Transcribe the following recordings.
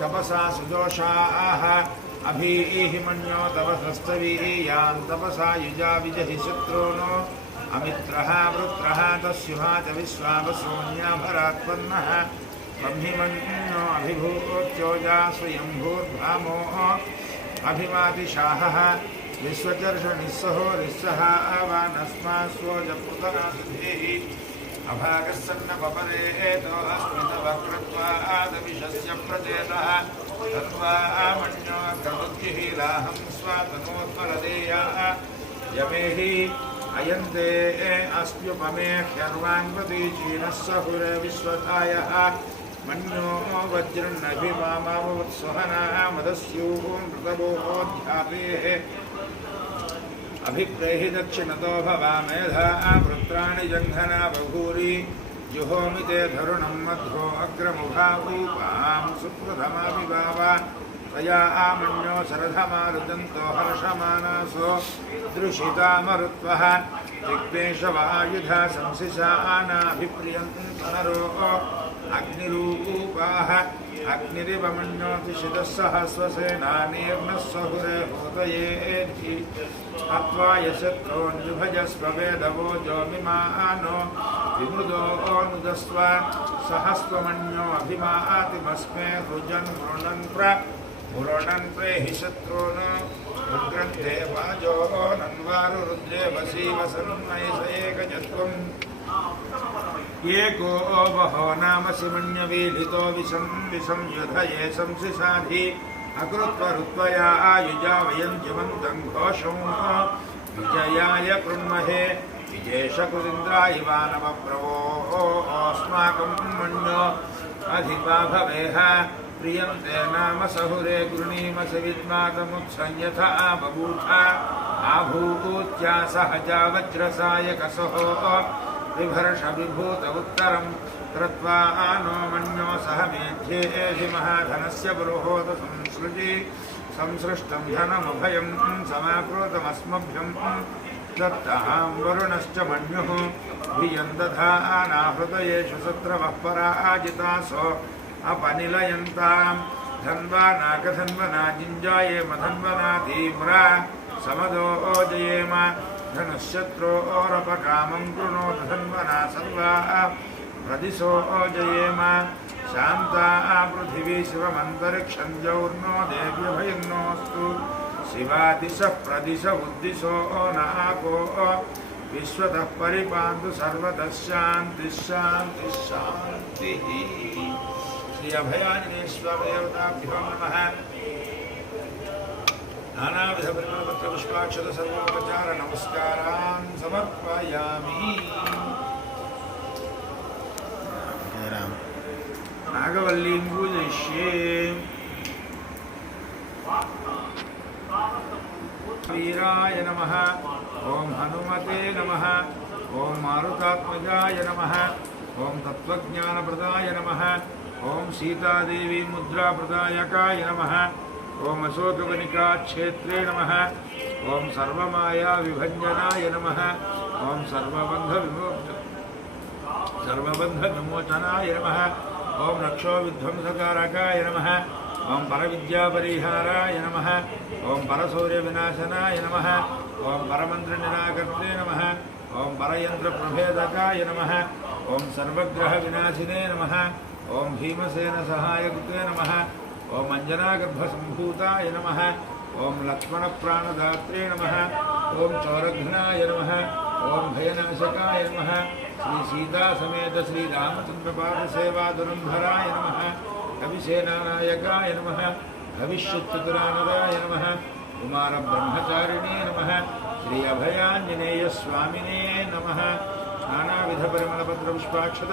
तपसा सुदोषाः अभीहि मन्यो तव हस्तवीयान् तपसा युजा विजहि शत्रूनो। अमित्रः, वृत्रः तस्युहा च विश्वावसोऽन्याभरात्पन्नः ब्रह्मिमन्यो अभिभूत्योजा स्वयम्भूर्भामो अभिमातिशाहः विश्वचर्षणिस्सहो रिस्सः आवानस्मास्वोजपुतरासुधेः अभागः सन्न पपरे एतो अस्मितवक्रत्वादविशस्य प्रचेतः तत्त्वामन्यो प्रबुद्धिहीलाहं स्वातनोत्परदेया यमेहि अयन्ते अस्त्युपमे ह्यर्वाङ्प्रतीचीनः सहुरे विश्वधायः मन्यो वज्रन्नभिमामावत्सहनः मदस्यूर्मृतभोध्यापेः अभिप्रेहि दक्षिणतो भवामेधा वृत्राणि जङ्घना बभूरि जुहोमि ते धरुणं मध्वो अग्रमुभावूपां सुप्रथमाभिभाव तया आमन्यो शरथमारुदन्तो हर्षमानासो दृशितामरुत्वः दिग्देशवायुधा संसिशानाभिप्रियन्तनरो अग्निरूपाः अग्निरिव मन्योति शितः सहस्रसेनानीर्नः सहुरे होतयेद्धि हत्वा नुदस्व सहस्वमन्यो अभिमातिमस्मे रुजन् मृणन् प्र मुरणन् प्रेहि शत्रून् रुद्रन्ते वाजो नन्वारुरुद्रे एको बहो नाम सिमन्यवीलितो विषं विषं युधये संसिसाधि अकृत्वरुत्वया आयुजा वयं जीवन्तं घोषं विजयाय कृण्महे। विजेशकृदिन्द्रायिवानवप्रवो अस्माकं मन्यो। अधिपा भवेह प्रियन्ते नाम सहुरे गृणीमस विद्मातमुत्संयथा बभूथ आभूत्या सहजा वज्रसायकसहो बिभर्ष विभूत उत्तरं कृत्वा नो मन्यो सह मेध्येऽधि महाधनस्य पुरोहोत संसृजि। संसृष्टं धनमुभयं समाकृतमस्मभ्यं दत्तां वरुणश्च मन्युः। भियं दधानाहृदयेषु सत्रवः पराजितासो अपनिलयन्तां धन्वानाकधन्वना जिञ्जायेम धन्वना धीम्रा। समदो जयेम धनुशत्रोरपकामं कृणोत धन्वना सर्वा प्रदिशो जयेम शान्ता पृथिवी शिवमन्तरिक्षं जौर्नो देव्यभयन्नोऽस्तु शिवादिशः प्रदिश उद्दिशो नाको विश्वतः परिपान्तु सर्वतः शान्तिः शान्तिः शान्तिः श्री अभयाञ्जनेश्वरदेवताभ्यो नमः नानाविधपरिमलपत्रपुष्पाक्षत सर्वोपचार नमस्कारान् समर्पयामि। नागवल्लीं पूजयिष्ये। वीराय नमः। ॐ हनुमते नमः। ॐ मारुतात्मजाय नमः। ॐ तत्त्वज्ञानप्रदाय नमः। ॐ सीतादेवी मुद्राप्रदायकाय नमः। ॐ अशोकवनिकाक्षेत्रे नमः। ॐ सर्वमायाविभञ्जनाय नमः। ॐ सर्वबन्धविमो सर्वबन्धविमोचनाय नमः। ॐ रक्षोविध्वंसकारकाय नमः। परविद्यापरिहाराय नमः। नमः। ॐ परमन्त्रनिराकर्त्रे नमः। ॐ परयन्त्रप्रभेदकाय नमः। ॐ सर्वग्रहविनाशिने नमः। ॐ भीमसेनसहायकृते नमः। ॐ अञ्जनागर्भसम्भूताय नमः। ॐ लक्ष्मणप्राणदात्रे नम। ओं चौरघ्नाय नम। ओं भयनाशकाय नमः। श्रीसीतासमेत श्रीरामचन्द्रपादसेवादुरन्धराय नमः। कविसेनानायकाय नमः। नम नमः। कुमारब्रह्मचारिणे नमः। श्री अभयाञ्जनेयस्वामिने नमः। नानाविधपरिमलपत्रपुष्पाक्षत।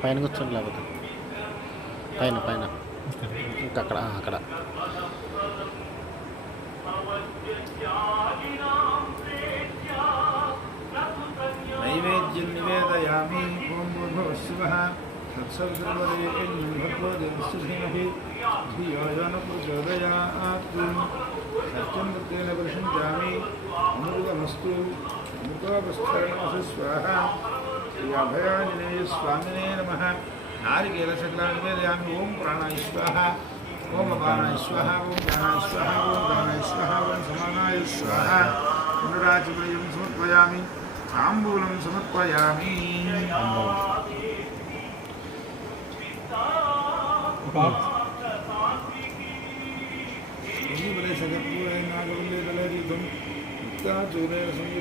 పైన కూర్చోండి లేకపోతే. పైన పైన. ఇంకా అక్కడ అక్కడ. నైవేద్యం నివేదయామి ఓం భూర్భో శివ తత్సర్వదేవీమహి ధియోజన ప్రచోదయాత్ సత్యం వృత్తేన ప్రశంసామి అమృతమస్తు స్వాహ श्री अभयाञ्जनेय स्वामिने नमः नारिकेलशकलान्वे दयामि ॐ प्राणाय स्वाहा ॐ अपानाय स्वाहा ॐ प्राणाय स्वाहा ॐ प्राणाय स्वाहा ॐ समानाय स्वाहा पुनराजप्रियं समर्पयामि ताम्बूलं समर्पयामि जगत्पूरैनागवल्ले दलरीतं युक्ता चूरेण